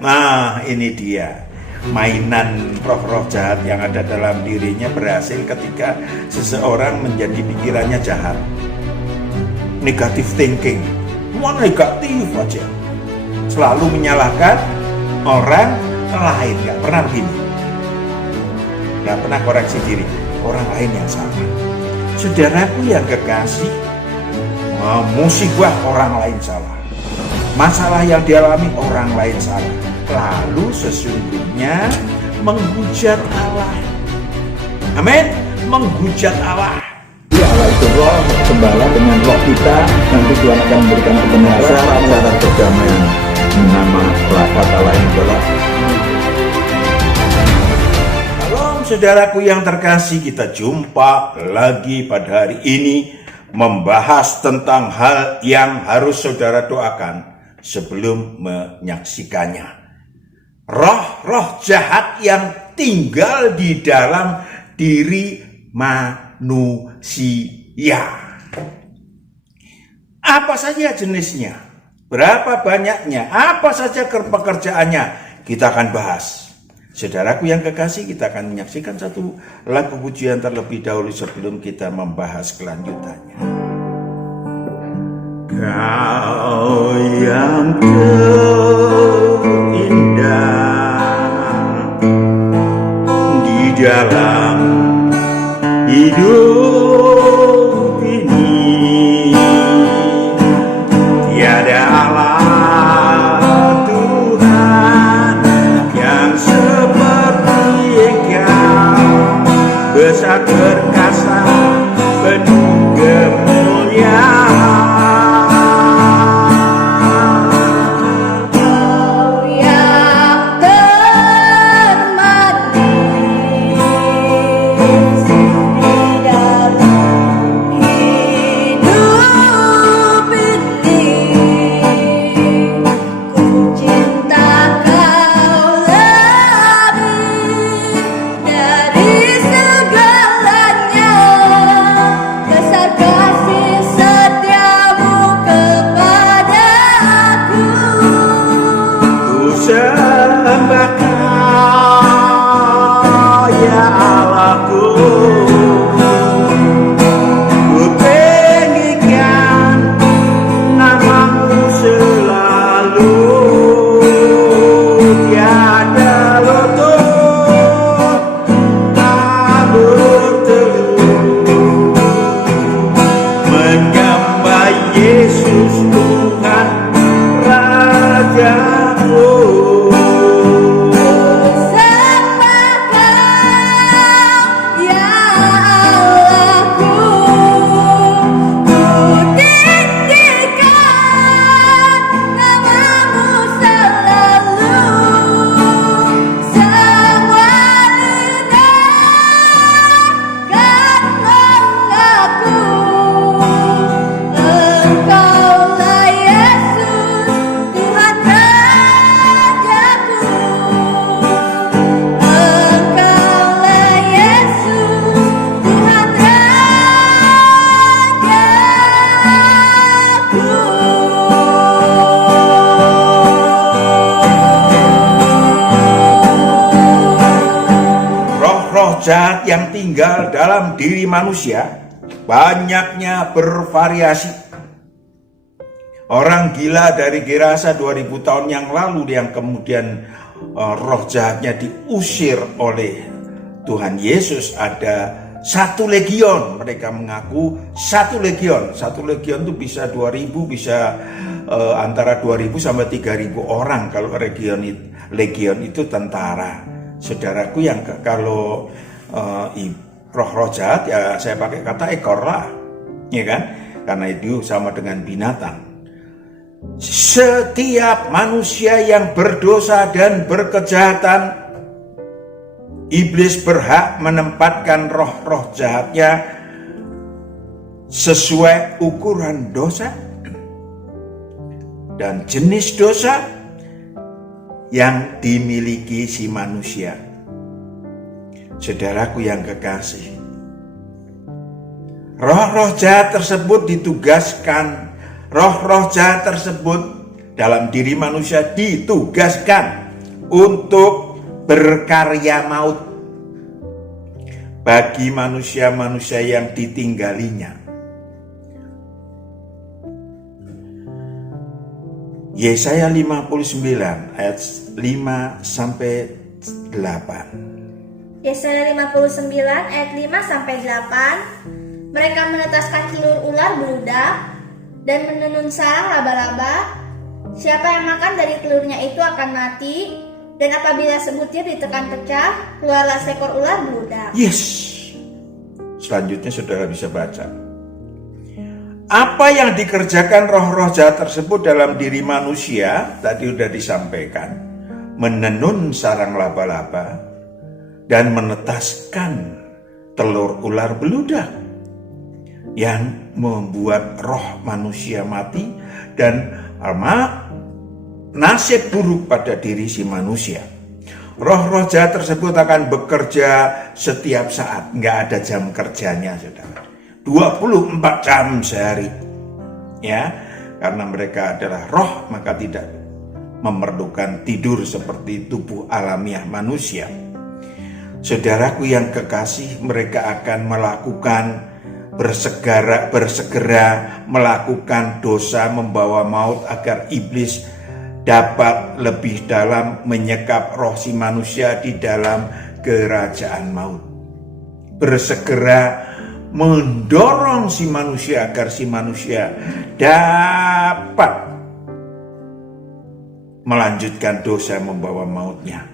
Nah, ini dia mainan roh-roh jahat yang ada dalam dirinya berhasil ketika seseorang menjadi pikirannya jahat. Negative thinking, semua negatif aja, selalu menyalahkan orang lain, gak pernah begini, gak pernah koreksi diri, orang lain yang salah. Saudaraku yang kekasih, musibah orang lain salah, masalah yang dialami orang lain salah, lalu sesungguhnya menghujat Allah. Amin, menghujat Allah. Allah itu roh, gembala dengan roh kita, nanti Tuhan akan memberikan kebenaran, syarat-syarat perdamaian. Nama kata lain adalah. Shalom saudaraku yang terkasih, kita jumpa lagi pada hari ini membahas tentang hal yang harus saudara doakan sebelum menyaksikannya. Roh-roh jahat yang tinggal di dalam diri manusia. Apa saja jenisnya? Berapa banyaknya? Apa saja pekerjaannya? Kita akan bahas. Saudaraku yang kekasih, kita akan menyaksikan satu lagu pujian terlebih dahulu sebelum kita membahas kelanjutannya. Kau yang terindah di dalam hidup ini, tiada Allah Tuhan yang seperti Engkau, besar perkasa penuh kemuliaan. Jahat yang tinggal dalam diri manusia banyaknya bervariasi. Orang gila dari Gerasa 2000 tahun yang lalu yang kemudian roh jahatnya diusir oleh Tuhan Yesus ada 1 legion. Mereka mengaku 1 legion. 1 legion itu bisa 2000, bisa antara 2000 sampai 3000 orang kalau legion itu tentara. Saudaraku yang kalau roh-roh jahat, ya saya pakai kata ekor lah, ya kan? Karena itu sama dengan binatang. Setiap manusia yang berdosa dan berkejahatan, iblis berhak menempatkan roh-roh jahatnya sesuai ukuran dosa dan jenis dosa yang dimiliki si manusia. Saudaraku yang kekasih, roh-roh jahat tersebut ditugaskan, roh-roh jahat tersebut dalam diri manusia ditugaskan untuk berkarya maut bagi manusia-manusia yang ditinggalinya. Yesaya 59 ayat 5 sampai 8. Yesaya 59 ayat 5 sampai 8. Mereka menetaskan telur ular beludak dan menenun sarang laba-laba. Siapa yang makan dari telurnya itu akan mati, dan apabila sebutir ditekan pecah, keluarlah seekor ular beludak. Yes. Selanjutnya saudara bisa baca. Apa yang dikerjakan roh-roh jahat tersebut dalam diri manusia, tadi sudah disampaikan. Menenun sarang laba-laba dan menetaskan telur ular beludak yang membuat roh manusia mati dan nasib buruk pada diri si manusia. Roh-roh jahat tersebut akan bekerja setiap saat, nggak ada jam kerjanya, saudara. 24 jam sehari, ya, karena mereka adalah roh, maka tidak memerlukan tidur seperti tubuh alamiah manusia. Saudaraku yang kekasih, mereka akan melakukan bersegera melakukan dosa membawa maut agar iblis dapat lebih dalam menyekap roh si manusia di dalam kerajaan maut. Bersegera mendorong si manusia agar si manusia dapat melanjutkan dosa membawa mautnya.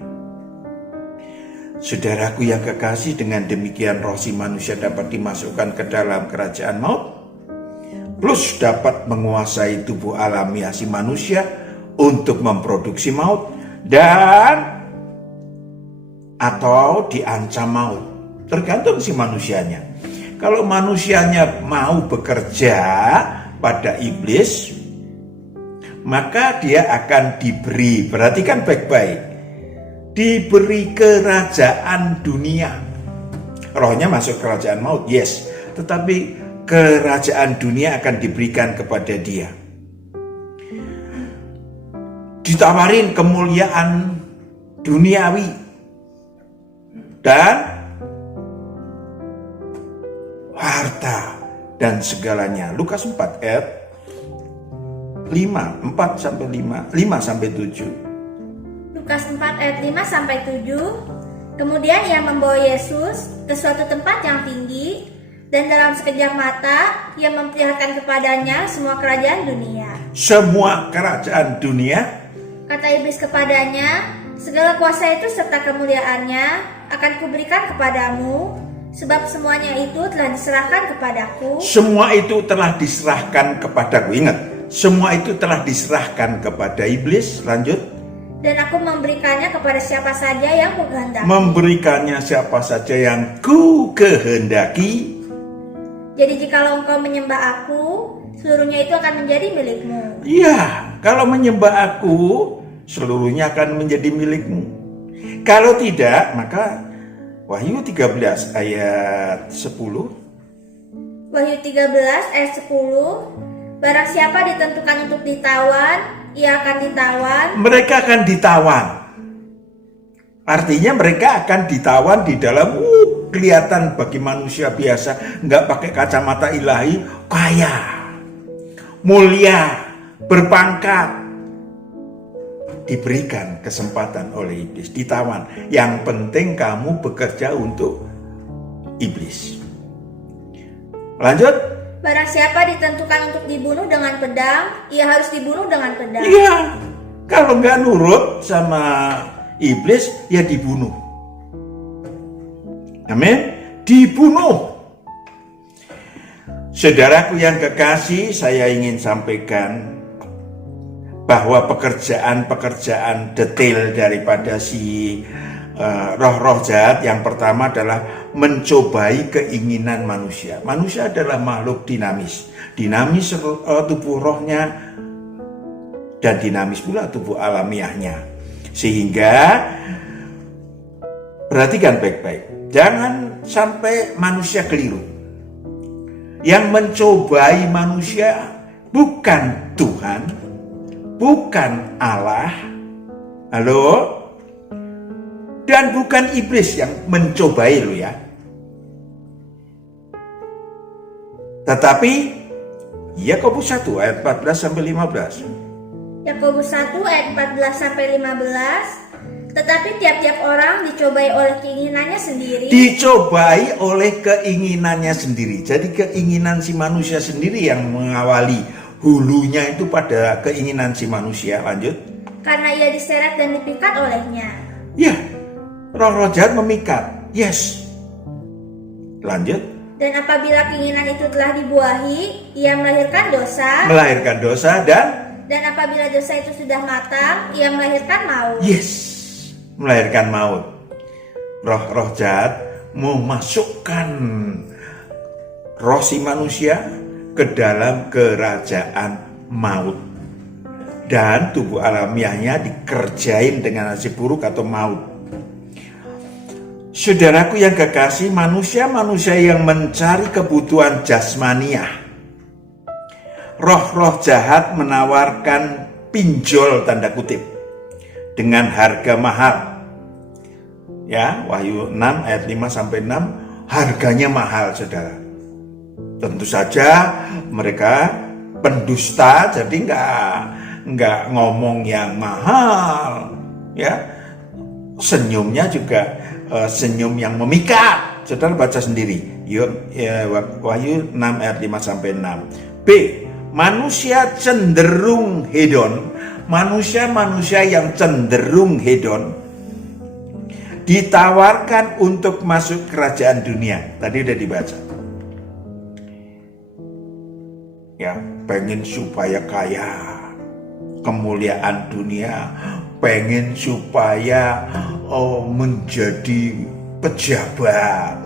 Saudaraku yang kekasih, dengan demikian roh si manusia dapat dimasukkan ke dalam kerajaan maut, plus dapat menguasai tubuh alamiah si manusia untuk memproduksi maut dan atau diancam maut. Tergantung si manusianya. Kalau manusianya mau bekerja pada iblis, maka dia akan diberi, perhatikan baik-baik, diberi kerajaan dunia. Rohnya masuk kerajaan maut, yes, tetapi kerajaan dunia akan diberikan kepada dia. Ditawarin kemuliaan duniawi dan harta dan segalanya. Lukas 4 ayat 5 sampai 7. Lukas 4 ayat 5 sampai 7. Kemudian ia membawa Yesus ke suatu tempat yang tinggi, dan dalam sekejap mata ia memperlihatkan kepadanya semua kerajaan dunia. Semua kerajaan dunia, Kata iblis kepadanya, segala kuasa itu serta kemuliaannya akan kuberikan kepadamu, sebab semuanya itu telah diserahkan kepadaku. semua itu telah diserahkan kepadaku. Ingat, semua itu telah diserahkan kepada iblis. Lanjut. Dan aku memberikannya kepada siapa saja yang kukehendaki. Memberikannya siapa saja yang ku kehendaki. Jadi jikalau engkau menyembah aku, seluruhnya itu akan menjadi milikmu. Ya, kalau menyembah aku, seluruhnya akan menjadi milikmu. Kalau tidak, maka Wahyu 13 ayat 10. Wahyu 13 ayat 10. Barang siapa ditentukan untuk ditawan, ia akan ditawan. Mereka akan ditawan. Artinya mereka akan ditawan di dalam kelihatan bagi manusia biasa, nggak pakai kacamata ilahi, kaya, mulia, berpangkat, diberikan kesempatan oleh iblis, ditawan. Yang penting kamu bekerja untuk iblis. Lanjut. Barang siapa ditentukan untuk dibunuh dengan pedang, ia harus dibunuh dengan pedang. Iya, kalau nggak nurut sama iblis, ya dibunuh. Amin, dibunuh. Saudaraku yang kekasih, saya ingin sampaikan bahwa pekerjaan-pekerjaan detail daripada si roh-roh jahat yang pertama adalah mencobai keinginan manusia. Manusia adalah makhluk dinamis. Dinamis tubuh rohnya dan dinamis pula tubuh alamiahnya. Sehingga perhatikan baik-baik. Jangan sampai manusia keliru. Yang mencobai manusia bukan Tuhan, bukan Allah. Halo? Dan bukan iblis yang mencobai lo ya. Tetapi Yakobus 1 ayat 14 sampai 15. Yakobus 1 ayat 14 sampai 15. Tetapi tiap-tiap orang dicobai oleh keinginannya sendiri. Dicobai oleh keinginannya sendiri. Jadi keinginan si manusia sendiri yang mengawali. Hulunya itu pada keinginan si manusia. Lanjut. Karena ia diseret dan dipikat olehnya. Ya, roh-roh jahat memikat. Yes. Lanjut. Dan apabila keinginan itu telah dibuahi, ia melahirkan dosa. Melahirkan dosa Dan apabila dosa itu sudah matang, ia melahirkan maut. yes, melahirkan maut. Roh-roh jahat memasukkan roh si manusia ke dalam kerajaan maut. Dan tubuh alamiahnya dikerjain dengan nasib buruk atau maut. Saudaraku yang kekasih, manusia-manusia yang mencari kebutuhan jasmaniah. Roh-roh jahat menawarkan pinjol tanda kutip dengan harga mahal. Ya, Wahyu 6 ayat 5 sampai 6, harganya mahal, Saudara. Tentu saja mereka pendusta, jadi nggak ngomong yang mahal, ya. Senyumnya juga senyum yang memikat. Saudara baca sendiri. Wahyu 6 ayat 5 sampai 6. B. Manusia cenderung hedon. Manusia-manusia yang cenderung hedon ditawarkan untuk masuk kerajaan dunia. Tadi udah dibaca. Ya, pengen supaya kaya, kemuliaan dunia, pengen supaya menjadi pejabat,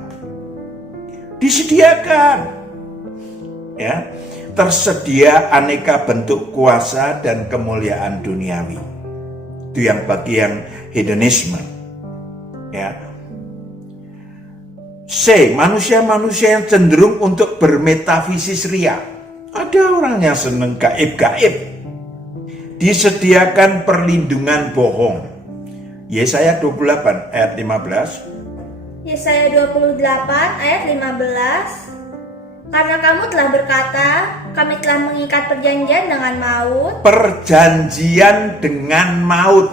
disediakan, ya, tersedia aneka bentuk kuasa dan kemuliaan duniawi. Itu yang bagi yang hedonisme, ya. C. Manusia-manusia yang cenderung untuk bermetafisis ria. Ada orang yang seneng gaib-gaib. Disediakan perlindungan bohong. Yesaya 28 ayat 15. Yesaya 28 ayat 15. Karena kamu telah berkata, kami telah mengikat perjanjian dengan maut. Perjanjian dengan maut.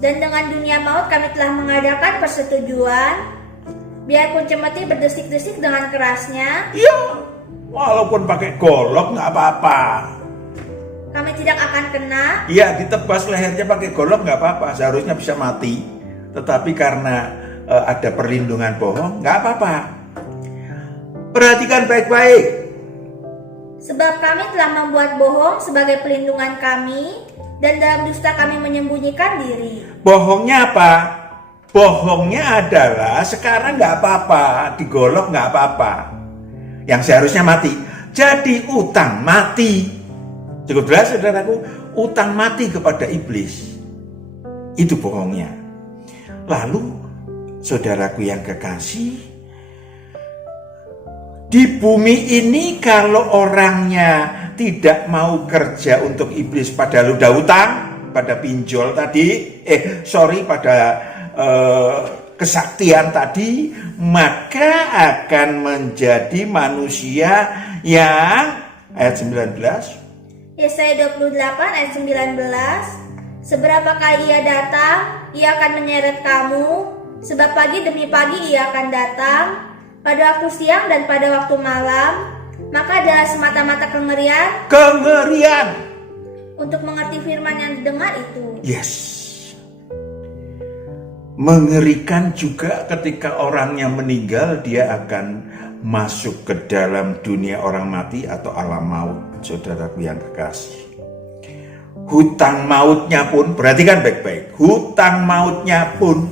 Dan dengan dunia maut kami telah mengadakan persetujuan. Biarpun cemeti berdesik-desik dengan kerasnya. Ya, walaupun pakai golok nggak apa-apa. Kami tidak akan kena. Iya, ditebas lehernya pakai golok nggak apa-apa, seharusnya bisa mati. Tetapi karena ada perlindungan bohong, nggak apa-apa. Perhatikan baik-baik. Sebab kami telah membuat bohong sebagai pelindungan kami, dan dalam dusta kami menyembunyikan diri. Bohongnya apa? Bohongnya adalah sekarang nggak apa-apa, digolok nggak apa-apa. Yang seharusnya mati. Jadi utang mati. Cukup jelas, saudaraku, utang mati kepada iblis. Itu bohongnya. Lalu, saudaraku yang kekasih, di bumi ini kalau orangnya tidak mau kerja untuk iblis padahal udah utang, pada pinjol tadi, pada kesaktian tadi, maka akan menjadi manusia yang, ayat 19, Yesaya 28 ayat 19. Seberapa kali ia datang, ia akan menyeret kamu, sebab pagi demi pagi ia akan datang, pada waktu siang dan pada waktu malam, maka adalah semata-mata kengerian untuk mengerti firman yang didengar itu. Yes. Mengerikan juga ketika orangnya meninggal, dia akan masuk ke dalam dunia orang mati atau alam maut. Saudaraku yang kekasih, hutang mautnya pun, perhatikan baik-baik, hutang mautnya pun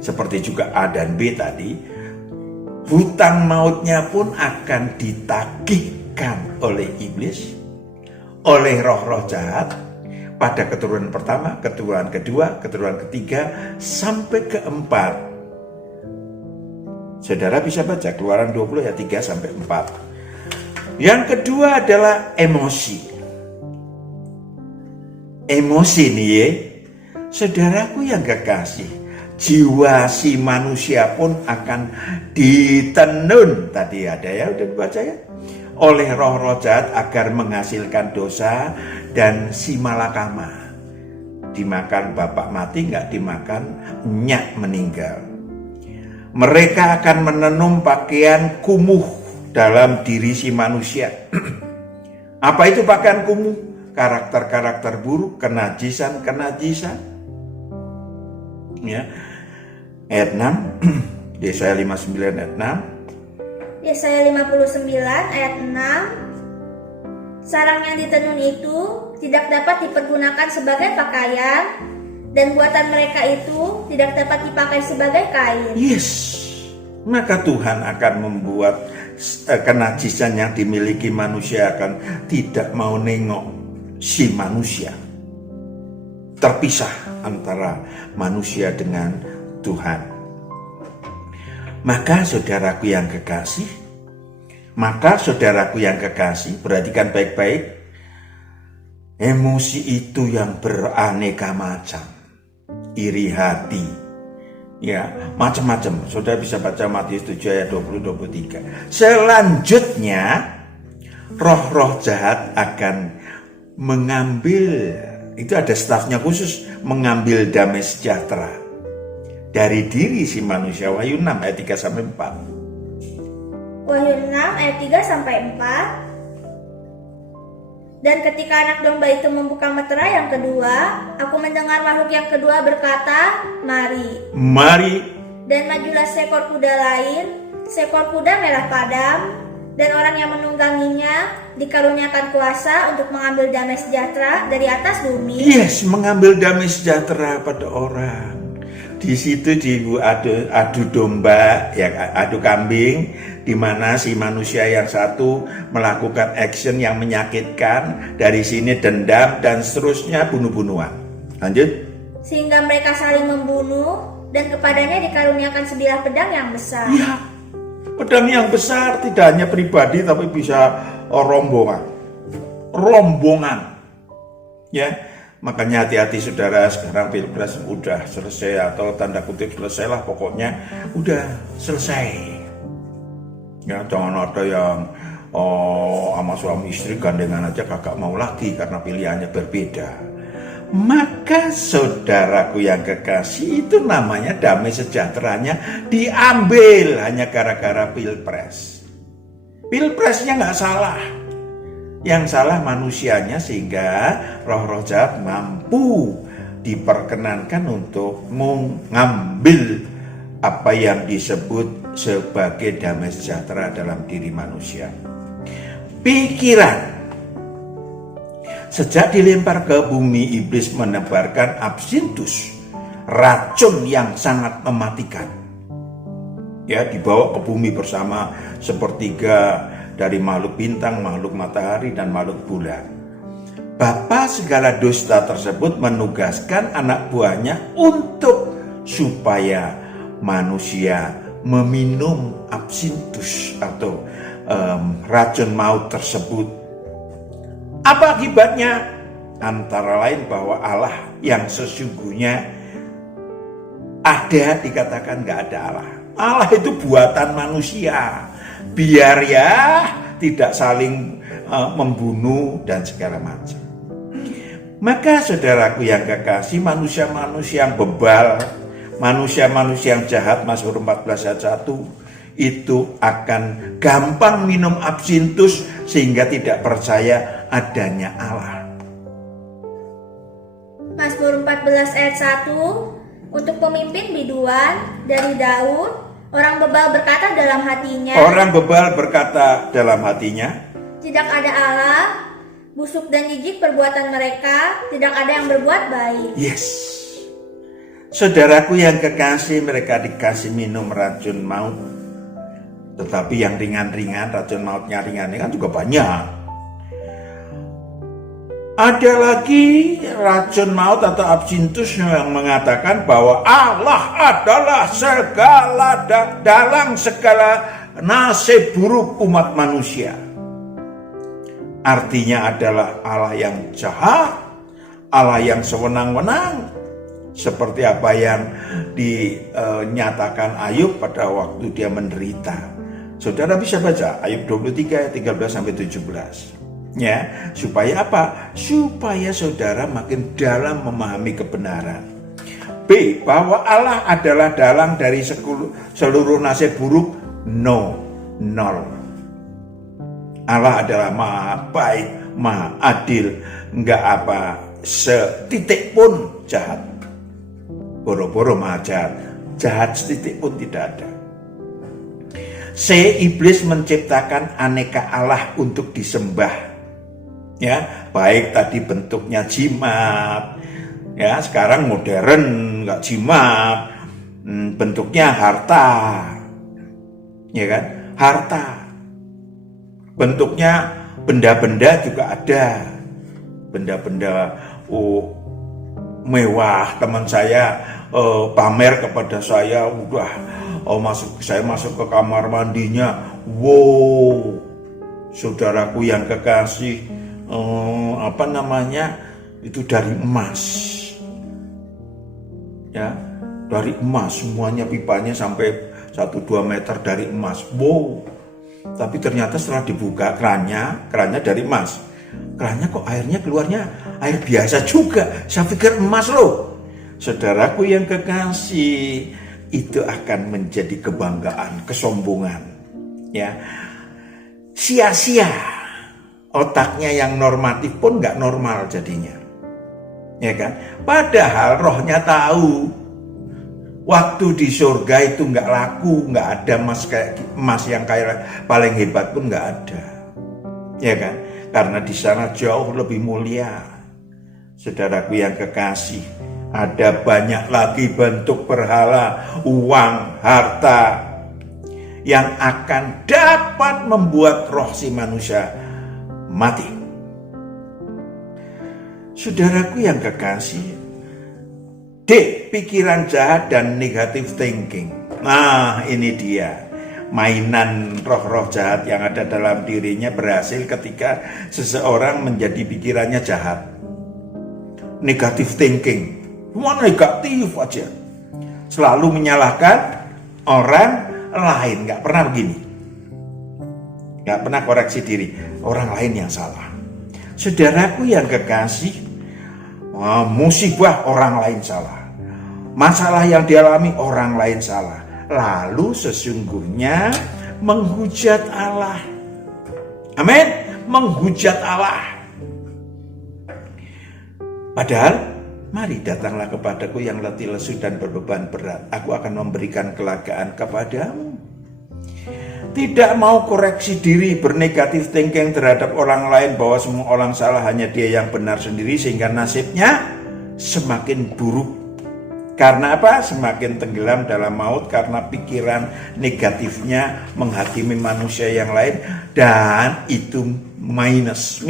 seperti juga A dan B tadi, hutang mautnya pun akan ditagihkan oleh iblis, oleh roh-roh jahat pada keturunan pertama, keturunan kedua, keturunan ketiga sampai keempat. Saudara bisa baca Keluaran 20 ayat 3 sampai 4. Yang kedua adalah emosi. Emosi nih ya. Saudaraku yang kekasih, jiwa si manusia pun akan ditenun. Tadi ada ya, udah dibaca ya, oleh roh-roh jahat agar menghasilkan dosa dan si malakama. Dimakan bapak mati, nggak dimakan nyak meninggal. Mereka akan menenun pakaian kumuh dalam diri si manusia. Apa itu pakaian kumuh? Karakter-karakter buruk, kenajisan. Ya. Ayat 6, Yesaya 59 ayat 6. Yesaya 59 ayat 6. Sarang yang ditenun itu tidak dapat dipergunakan sebagai pakaian, dan buatan mereka itu tidak dapat dipakai sebagai kain. Yes. Maka Tuhan akan membuat kenajisan yang dimiliki manusia akan tidak mau nengok si manusia. Terpisah antara manusia dengan Tuhan. Maka saudaraku yang kekasih, perhatikan baik-baik, emosi itu yang beraneka macam, iri hati, ya macam-macam. Saudara bisa baca Matius 7 ayat 20-23. Selanjutnya, roh-roh jahat akan mengambil, itu ada stafnya khusus, mengambil damai sejahtera dari diri si manusia. Wahyu 6 ayat 3-4. Wahyu 6 ayat 3-4. Dan ketika anak domba itu membuka meterai yang kedua, aku mendengar makhluk yang kedua berkata, Mari. Dan majulah seekor kuda lain, seekor kuda merah padam, dan orang yang menungganginya dikaruniakan kuasa untuk mengambil damai sejahtera dari atas bumi. Yes, mengambil damai sejahtera pada orang. Di situ adu domba, ya adu kambing, di mana si manusia yang satu melakukan action yang menyakitkan, dari sini dendam dan seterusnya bunuh-bunuhan. Lanjut. Sehingga mereka saling membunuh, dan kepadanya dikaruniakan sebilah pedang yang besar. Ya, pedang yang besar tidak hanya pribadi tapi bisa rombongan. Ya, makanya hati-hati saudara, sekarang pilpres udah selesai atau tanda kutip selesai lah, pokoknya udah selesai. Ya, jangan ada yang sama suami istri gandengan aja kagak mau lagi karena pilihannya berbeda. Maka saudaraku yang kekasih, itu namanya damai sejahteranya diambil hanya gara-gara pilpres. Pilpresnya nggak salah, yang salah manusianya, sehingga roh-roh jahat mampu diperkenankan untuk mengambil apa yang disebut sebagai damai sejahtera dalam diri manusia. Pikiran. Sejak dilempar ke bumi, iblis menebarkan absintus, racun yang sangat mematikan. Ya, dibawa ke bumi bersama sepertiga dari makhluk bintang, makhluk matahari, dan makhluk bulan. Bapa segala dusta tersebut menugaskan anak buahnya untuk supaya manusia meminum absintus atau racun maut tersebut. Apa akibatnya? Antara lain bahwa Allah yang sesungguhnya ada dikatakan gak ada Allah. Allah itu buatan manusia, biar ya tidak saling membunuh dan segala macam. Maka saudaraku yang kekasih, manusia-manusia yang bebal, manusia-manusia yang jahat, Mazmur 14 ayat 1, itu akan gampang minum absintus sehingga tidak percaya adanya Allah. Mazmur 14 ayat 1, untuk pemimpin biduan dari Daud, orang bebal berkata dalam hatinya, tidak ada Allah, busuk dan jijik perbuatan mereka, tidak ada yang berbuat baik. Yes. Saudaraku yang kekasih, mereka dikasih minum racun maut. Tetapi yang ringan-ringan, racun mautnya ringan-ringan juga banyak. Ada lagi racun maut atau absintus yang mengatakan bahwa Allah adalah dalang segala nasib buruk umat manusia. Artinya adalah Allah yang jahat, Allah yang sewenang-wenang, Seperti apa yang dinyatakan Ayub pada waktu dia menderita. Saudara bisa baca Ayub 23 ayat 13 sampai 17. Ya, supaya apa? Supaya saudara makin dalam memahami kebenaran. B. Bahwa Allah adalah dalang dari seluruh nasib buruk. No, nol. Allah adalah maha baik, maha adil, enggak apa setitik pun jahat. Boro-boro maha jahat, jahat setitik pun tidak ada. C. Iblis menciptakan aneka Allah untuk disembah. Ya, baik tadi bentuknya jimat, ya sekarang modern nggak jimat, bentuknya harta, ya kan, harta. Bentuknya benda-benda juga ada, benda-benda mewah. Teman saya pamer kepada saya, saya masuk ke kamar mandinya, wow, saudaraku yang kekasih, itu dari emas, ya, dari emas, semuanya pipanya sampai 1-2 meter dari emas, wow. Tapi ternyata setelah dibuka kerannya dari emas. Kerannya kok airnya keluarnya air biasa juga. Saya pikir emas loh. Saudaraku yang kekasih, itu akan menjadi kebanggaan, kesombongan. Ya, sia-sia. Otaknya yang normatif pun nggak normal jadinya. Ya kan? Padahal rohnya tahu. Waktu di surga itu nggak laku, nggak ada emas yang kayak paling hebat pun nggak ada, ya kan? Karena di sana jauh lebih mulia. Saudaraku yang kekasih, ada banyak lagi bentuk berhala, uang, harta yang akan dapat membuat roh si manusia mati. Saudaraku yang kekasih, D. Pikiran jahat dan negative thinking. Nah, ini dia. Mainan roh-roh jahat yang ada dalam dirinya berhasil ketika seseorang menjadi pikirannya jahat. Negative thinking. Semua negatif aja. Selalu menyalahkan orang lain. Gak pernah begini. Gak pernah koreksi diri. Orang lain yang salah. Saudaraku yang kekasih, musibah orang lain salah. Masalah yang dialami orang lain salah. Lalu sesungguhnya menghujat Allah. Amin. Menghujat Allah. Padahal, mari datanglah kepadaku yang letih lesu dan berbeban berat. Aku akan memberikan kelegaan kepadamu. Tidak mau koreksi diri, bernegatif thinking terhadap orang lain bahwa semua orang salah, hanya dia yang benar sendiri, sehingga nasibnya semakin buruk. Karena apa? Semakin tenggelam dalam maut karena pikiran negatifnya menghakimi manusia yang lain, dan itu minus.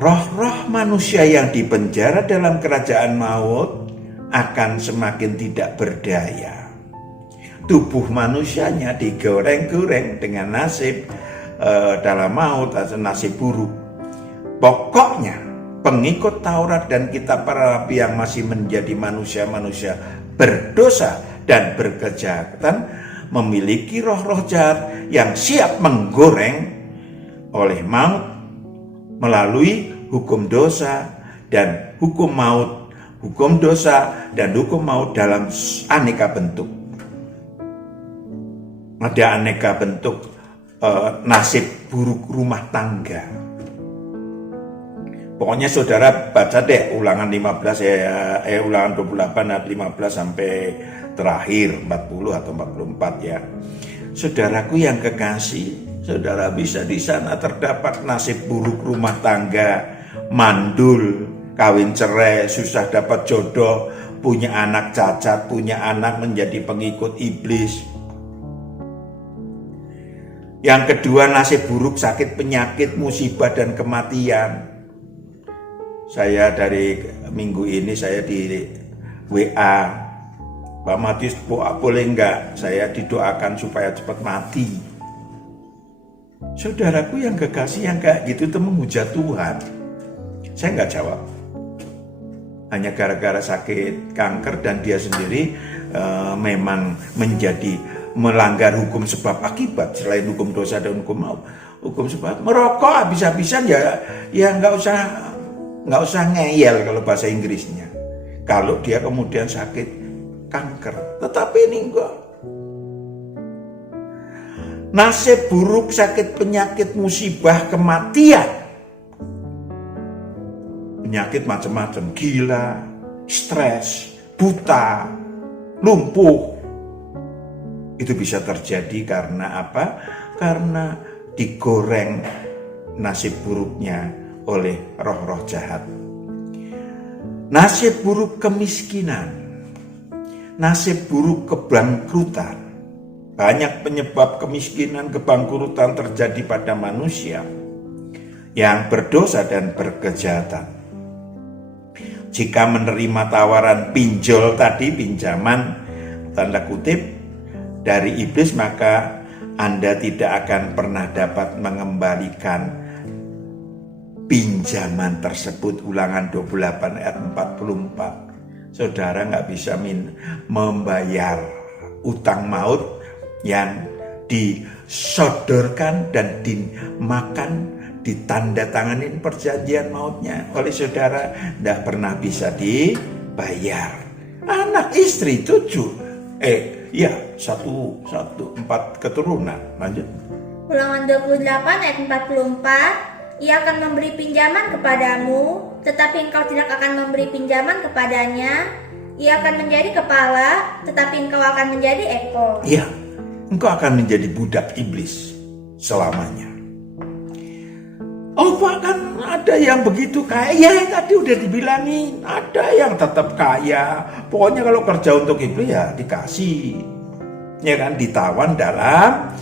Roh-roh manusia yang dipenjara dalam kerajaan maut akan semakin tidak berdaya. Tubuh manusianya digoreng-goreng dengan nasib dalam maut atau nasib buruk. Pokoknya pengikut Taurat dan kitab para nabi yang masih menjadi manusia-manusia berdosa dan berkejahatan memiliki roh-roh jahat yang siap menggoreng oleh maut melalui hukum dosa dan hukum maut, hukum dosa dan hukum maut dalam aneka bentuk. Ada aneka bentuk nasib buruk rumah tangga. Pokoknya saudara baca deh ulangan 15 ulangan 28 ayat 15 sampai terakhir 40 atau 44 ya. Saudaraku yang kekasih, saudara bisa di sana terdapat nasib buruk rumah tangga, mandul, kawin cerai, susah dapat jodoh, punya anak cacat, punya anak menjadi pengikut iblis. Yang kedua, nasib buruk, sakit, penyakit, musibah dan kematian. Saya dari minggu ini saya di WA, Pak Matius, boleh enggak saya didoakan supaya cepat mati? Saudaraku yang kekasih, yang kayak gitu itu menghujat Tuhan. Saya enggak jawab. hanya gara-gara sakit kanker dan dia sendiri memang menjadi melanggar hukum sebab akibat. Selain hukum dosa dan hukum sebab, merokok habis-habisan ya nggak usah ngeyel kalau bahasa Inggrisnya. Kalau dia kemudian sakit kanker, tetapi ini enggak. Nasib buruk, sakit, penyakit, musibah, kematian, penyakit macam-macam, gila, stres, buta, lumpuh, itu bisa terjadi karena apa? Karena digoreng nasib buruknya oleh roh-roh jahat. Nasib buruk kemiskinan, nasib buruk kebangkrutan. Banyak penyebab kemiskinan, kebangkrutan terjadi pada manusia yang berdosa dan berkejahatan. Jika menerima tawaran pinjol tadi, pinjaman tanda kutip dari iblis, maka Anda tidak akan pernah dapat mengembalikan pinjaman tersebut. Ulangan 28 ayat 44. Saudara nggak bisa membayar utang maut yang disodorkan dan dimakan, ditandatanganin perjanjian mautnya oleh saudara, tidak pernah bisa dibayar. Anak, istri, 4 keturunan. Lanjut. Ulangan 28 ayat 44. Ia akan memberi pinjaman kepadamu, tetapi engkau tidak akan memberi pinjaman kepadanya. Ia akan menjadi kepala, tetapi engkau akan menjadi ekor. Iya, engkau akan menjadi budak iblis selamanya. Oh, bahkan ada yang begitu kaya, tadi udah dibilangin, ada yang tetap kaya. Pokoknya kalau kerja untuk iblis ya dikasih, ya kan, ditawan dalam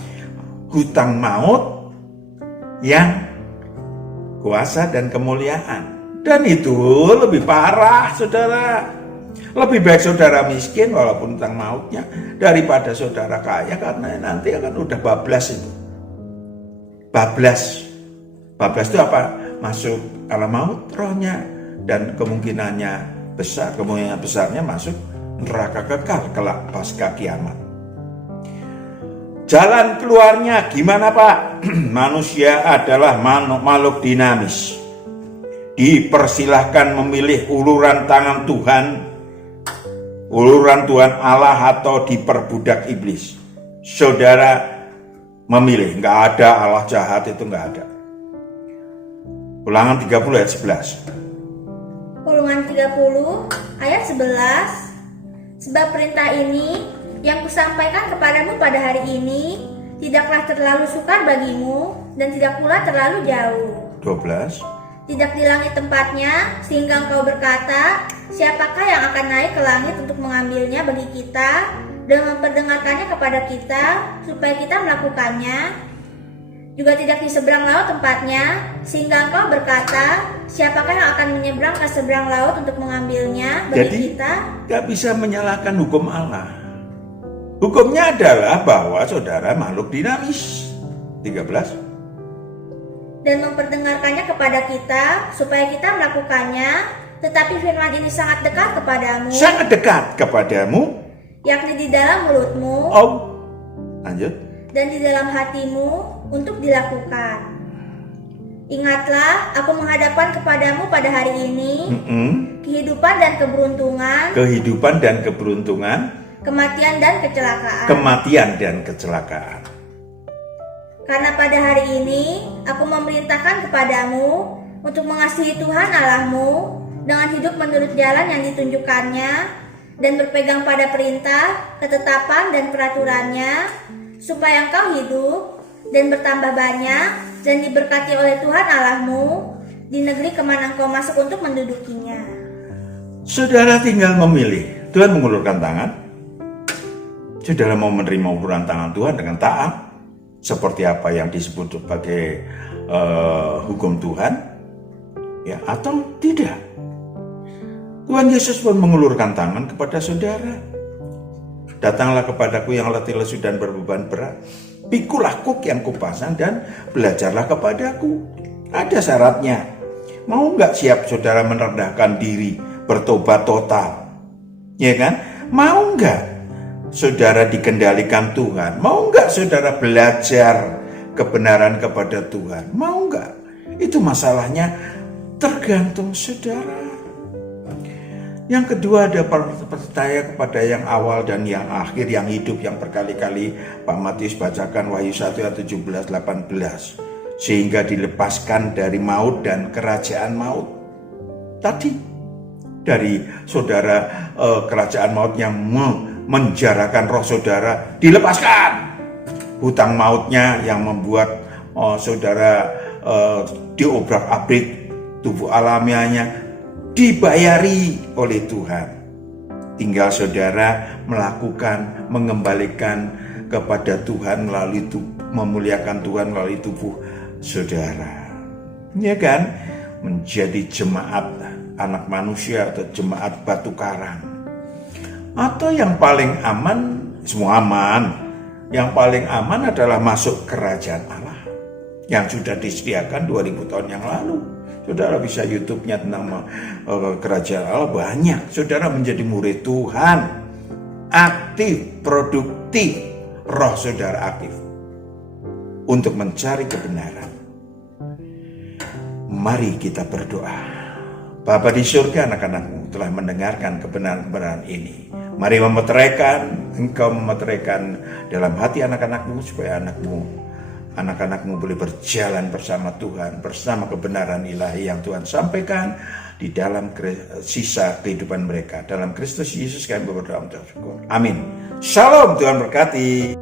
hutang maut yang kuasa dan kemuliaan. Dan itu lebih parah, saudara. Lebih baik saudara miskin walaupun hutang mautnya daripada saudara kaya, karena nanti akan udah bablas itu. Bablas itu apa? Masuk alam maut rohnya, dan kemungkinan besarnya masuk neraka kekal kelak pasca kiamat. Jalan keluarnya gimana, Pak? Manusia adalah makhluk dinamis. Dipersilahkan memilih uluran tangan Tuhan, uluran Tuhan Allah, atau diperbudak iblis. Saudara memilih, nggak ada Allah jahat, itu nggak ada. Ulangan 30 ayat 11. Ulangan 30 ayat 11. Sebab perintah ini yang kusampaikan kepadamu pada hari ini tidaklah terlalu sukar bagimu dan tidak pula terlalu jauh. 12. Tidak di langit tempatnya, sehingga engkau berkata, siapakah yang akan naik ke langit untuk mengambilnya bagi kita dan memperdengarkannya kepada kita, supaya kita melakukannya. Juga tidak di seberang laut tempatnya, sehingga engkau berkata, siapakah yang akan menyeberang ke seberang laut untuk mengambilnya bagi kita. Gak bisa menyalahkan hukum Allah. Hukumnya adalah bahwa saudara makhluk dinamis. 13. Dan memperdengarkannya kepada kita, supaya kita melakukannya. Tetapi firman ini sangat dekat kepadamu. Sangat dekat kepadamu. Yakni di dalam mulutmu. Oh, lanjut. Dan di dalam hatimu untuk dilakukan. Ingatlah, aku menghadapkan kepadamu pada hari ini kehidupan dan keberuntungan. Kehidupan dan keberuntungan. Kematian dan kecelakaan. Kematian dan kecelakaan. Karena pada hari ini aku memerintahkan kepadamu untuk mengasihi Tuhan Allahmu dengan hidup menurut jalan yang ditunjukkannya dan berpegang pada perintah, ketetapan dan peraturannya, supaya engkau hidup dan bertambah banyak dan diberkati oleh Tuhan Allahmu di negeri kemana engkau masuk untuk mendudukinya. Saudara tinggal memilih. Tuhan mengulurkan tangan. Saudara mau menerima uluran tangan Tuhan dengan taat, seperti apa yang disebut sebagai hukum Tuhan, ya, atau tidak. Tuhan Yesus pun mengulurkan tangan kepada saudara. Datanglah kepadaku yang letih lesu dan berbeban berat, pikulah kuk yang kupasang dan belajarlah kepadaku. Ada syaratnya. Mau nggak siap saudara merendahkan diri, bertobat total. Ya kan? Mau nggak saudara dikendalikan Tuhan? Mau nggak saudara belajar kebenaran kepada Tuhan? Mau nggak? Itu masalahnya tergantung saudara. Yang kedua ada percaya kepada yang awal dan yang akhir, yang hidup, yang berkali-kali Pak Matius bacakan Wahyu 1 ayat 17-18. Sehingga dilepaskan dari maut dan kerajaan maut. Tadi dari saudara kerajaan maut yang menjarakan roh saudara dilepaskan. Hutang mautnya yang membuat saudara diobrak-abrik tubuh alamiahnya dibayari oleh Tuhan. Tinggal saudara melakukan, mengembalikan kepada Tuhan melalui memuliakan Tuhan melalui tubuh saudara. Ya kan? Menjadi jemaat anak manusia atau jemaat batu karang. Atau yang paling aman, semua aman. Yang paling aman adalah masuk kerajaan Allah yang sudah disediakan 2000 tahun yang lalu. Saudara bisa YouTube-nya tentang kerajaan Allah banyak. Saudara menjadi murid Tuhan, aktif, produktif, roh saudara aktif untuk mencari kebenaran. Mari kita berdoa. Bapa di surga, anak-anakmu telah mendengarkan kebenaran-kebenaran ini. Mari engkau memeteraikan dalam hati anak-anakmu supaya anak-anakmu boleh berjalan bersama Tuhan, bersama kebenaran ilahi yang Tuhan sampaikan di dalam sisa kehidupan mereka. Dalam Kristus Yesus kami berdoa. Amin. Shalom, Tuhan berkati.